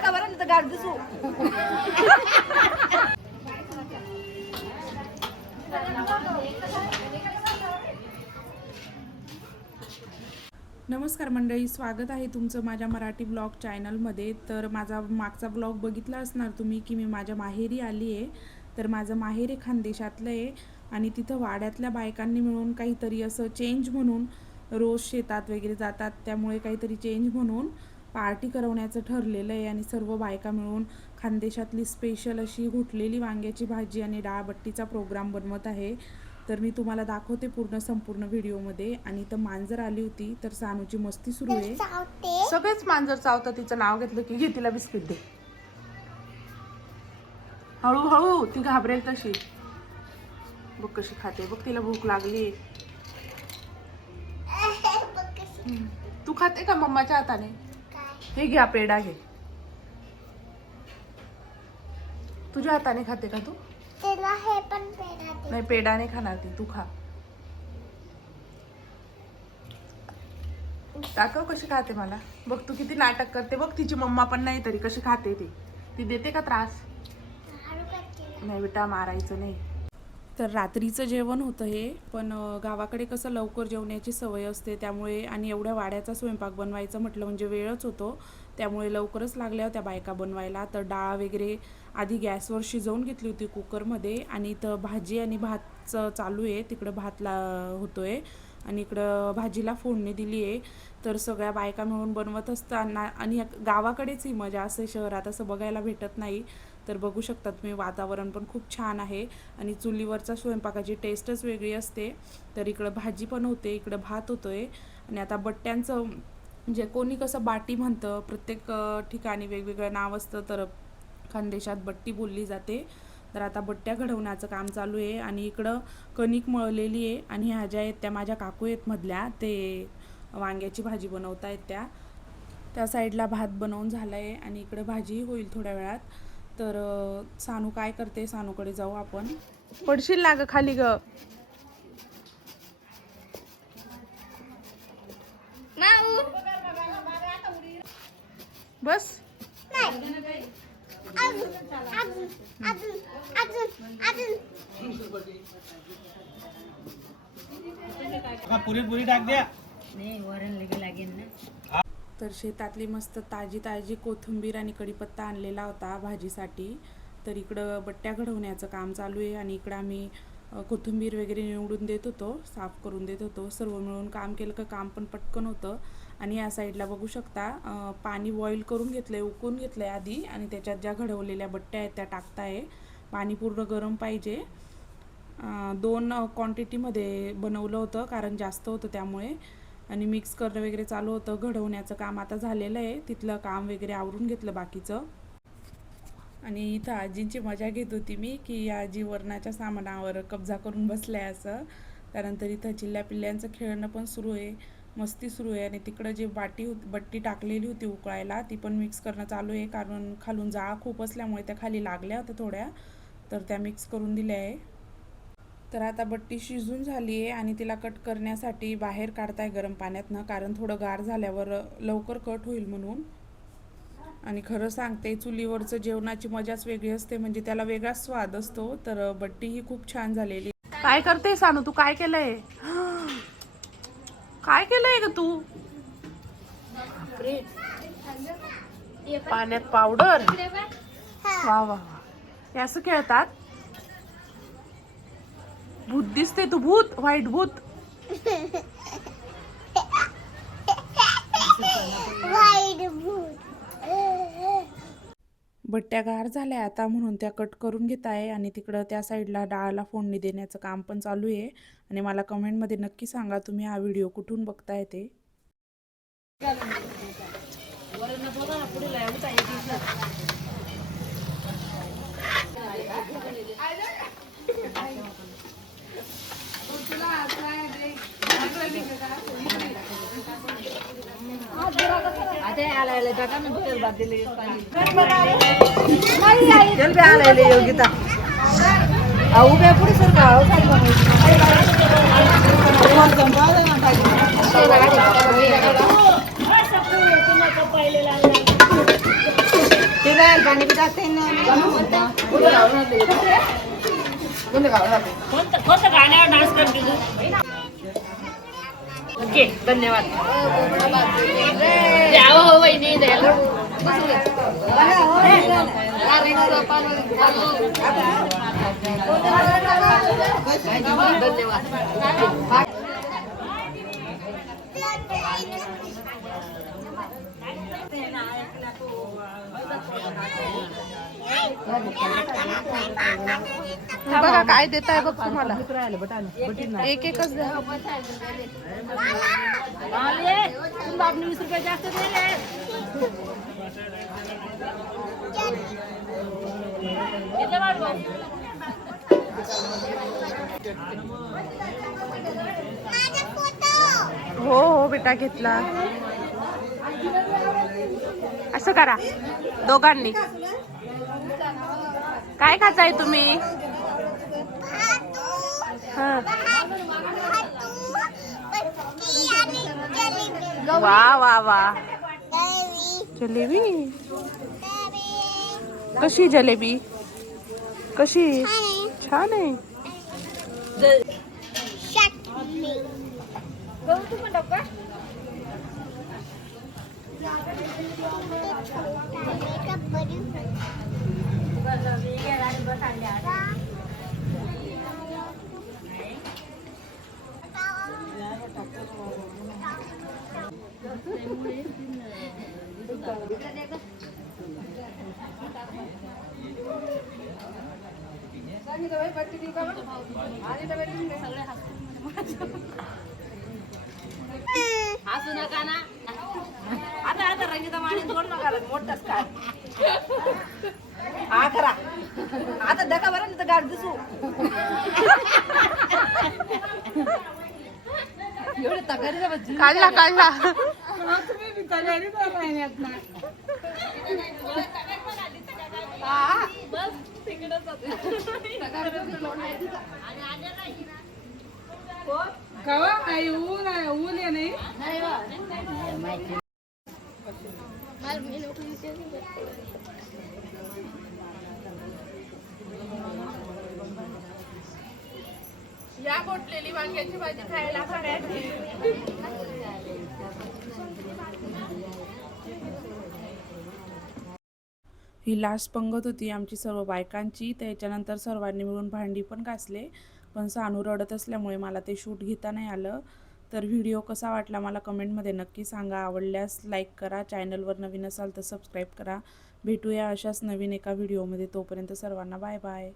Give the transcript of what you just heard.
का बरं नाही तर गाड दिसू. नमस्कार मंडळी, स्वागत आहे तुमचं माझ्या मराठी ब्लॉग चॅनलमध्ये. तर माझा मागचा ब्लॉग बघितला असणार तुम्ही की मी माझ्या माहेरी आली आहे. तर माझं माहेर हे खानदेशातलं आहे आणि तिथं वाड्यातल्या बायकांनी मिळून काहीतरी असं चेंज म्हणून रोज शेतात वगैरे जातात, त्यामुळे काहीतरी चेंज म्हणून पार्टी करवण्याचं ठरलेलं आहे आणि सर्व बायका मिळून खानदेशातली स्पेशल अशी घुटलेली वांग्याची भाजी आणि डाळबट्टीचा प्रोग्राम बनवत आहे. तर मी तुम्हाला दाखवते पूर्ण संपूर्ण व्हिडिओमध्ये. आणि इथं मांजर आली होती तर सानूची मस्ती सुरू आहे. सगळेच मांजर चावतं, तिचं नाव घेतलं की घे तिला बिस्किट दे. हळूहळू, ती घाबरेल तशी. बघ कशी खाते, बघ तिला भूक लागली. तू खाते का मम्माच्या हाताने? हे घ्या, पेढा घे. तुझ्या हाताने खाते का तू? तिला हे पण पेढा दे. नाही, पेढा नाही खाणार ती, तू खा. दाखव कशी खाते मला. बघ तू किती नाटक करते. बघ तिची मम्मा पण नाही तरी कशी खाते ती देते का त्रास? नाही बेटा, मारायचं नाही. तर रात्रीचं जेवण होतं हे, पण गावाकडे कसं लवकर जेवण्याची सवय असते, त्यामुळे आणि एवढ्या वाड्याचा स्वयंपाक बनवायचं म्हटलं म्हणजे वेळच होतो, त्यामुळे लवकरच लागल्या होत्या बायका बनवायला. तर डाळ वगैरे आधी गॅसवर शिजवून घेतली होती कुकरमध्ये आणि इथं भाजी आणि भातचं चालू आहे. तिकडं भातला होतोय आणि इकडं भाजीला फोडणी दिली आहे. तर सगळ्या बायका मिळून बनवत असताना, आणि गावाकडेच ही मजा असते, शहरात असं बघायला भेटत नाही. तर बघू शकता तुम्ही, वातावरण पण खूप छान आहे आणि चुलीवरचा स्वयंपाकाची टेस्टच वेगळी असते. तर इकडं भाजी पण होते, इकडं भात होतोय आणि आता बट्ट्यांचं म्हणजे कोणी कसं बाटी म्हणतं, प्रत्येक ठिकाणी वेगवेगळं नाव असतं. तर खानदेशात बट्टी बोलली जाते. तर आता बट्ट्या घडवण्याचं काम चालू आहे आणि इकडं कणिक मळलेली आहे आणि ह्या ज्या आहेत त्या माझ्या काकू आहेत मधल्या, ते वांग्याची भाजी बनवत आहेत. त्या साईडला भात बनवून झाला आहे आणि इकडे भाजी होईल थोड्या वेळात. तर सानू काय करते, सानूकडे जाऊ आपण. पडशील ना ग खाली ग. बस पुरी टाक द्या. तर शेतातली मस्त ताजी ताजी कोथिंबीर आणि कढीपत्ता आणलेला होता भाजीसाठी. तर इकडं बट्ट्या घडवण्याचं काम चालू आहे आणि इकडं आम्ही कोथिंबीर वगैरे निवडून देत होतो, साफ करून देत होतो. सर्व मिळून काम केलं का काम पण पटकन होतं. आणि या साईडला बघू शकता पाणी बॉईल करून घेतलंय, उकळून घेतलंय आधी आणि त्याच्यात ज्या घडवलेल्या बट्ट्या आहेत त्या टाकताय. पाणी पूर्ण गरम पाहिजे. 2 क्वांटिटीमध्ये बनवलं होतं कारण जास्त होतं त्यामुळे. आणि मिक्स करणं वगैरे चालू होतं. घडवण्याचं काम आता झालेलं आहे, तिथलं काम वगैरे आवरून घेतलं बाकीचं. आणि इथं आजींची मजा घेत होती मी की आजी वरणाच्या सामानावर कब्जा करून बसल्या असं. त्यानंतर इथं चिल्ल्या पिल्ल्यांचं खेळणं पण सुरू आहे, मस्ती सुरू आहे. आणि तिकडं जे बट्टी टाकलेली होती उकळायला ती पण मिक्स करणं चालू आहे, कारण खालून जाळा खूप असल्यामुळे त्या खाली लागल्या होत्या थोड्या, तर त्या मिक्स करून दिल्या आहे. तर आता बट्टी शिजून झाली आहे आणि तिला कट करण्यासाठी बाहेर काढताय गरम पाण्यातनं, कारण थोडं गार झाल्यावर लवकर कट होईल म्हणून. आणि खरं सांगते, चुलीवरचं जेवणाची मजाच वेगळी असते, म्हणजे त्याला वेगळाच स्वाद असतो. तर बट्टी ही खूप छान झालेली. काय करते सानू, तू काय केलंय? काय केलंय ग तू? पाण्यात पावडर. वा वा वा, हे असं खेळतात? भूत दिसते तू, भूत, व्हाईट भूत. बट्ट्या गार झाल्या आता म्हणून त्या कट करून घेत आहे आणि तिकडं त्या साईडला डाळला फोडणी देण्याचं काम पण चालू आहे. आणि मला कमेंटमध्ये नक्की सांगा तुम्ही हा व्हिडिओ कुठून बघताय ते. योगिता उभ्या पुढे सर पाणी बी टाकते ना. कोणतं गाण्यावर डान्स करते तू? ओके धन्यवाद. द्यावं वहिनी द्यायला. धन्यवाद. बघा काय देत आहे बघ तुम्हाला. एक एकच द्या. आपने 20 रुपये जास्त दिले. किती वाढवा? हो हो बेटा घेतला. असं करा दोघांनी. काय खाताय तुम्ही? वा वा वा. जलेबी कशी? जलेबी कशी? छान आहे. हसू नका ना. आता रंजिता माने तोड नका मोठंच काय. हा करा आता धका बरं ना तर गाड दिसू. एवढे तगारी काढला काढला. या गोठलेली वांग्याची भाजी खायला करायची. ही लास्ट पंगत होती आमची सर्व बायकांची. त्याच्यानंतर सर्वांनी मिळून भांडी पण घासले. पण सानू रडत असल्यामुळे मला ते शूट घेता नाही आलं. तर व्हिडिओ कसा वाटला मला कमेंटमध्ये नक्की सांगा. आवडल्यास लाईक करा. चॅनलवर नवीन असाल तर सबस्क्राईब करा. भेटूया अशाच नवीन एका व्हिडिओमध्ये. तोपर्यंत सर्वांना बाय बाय.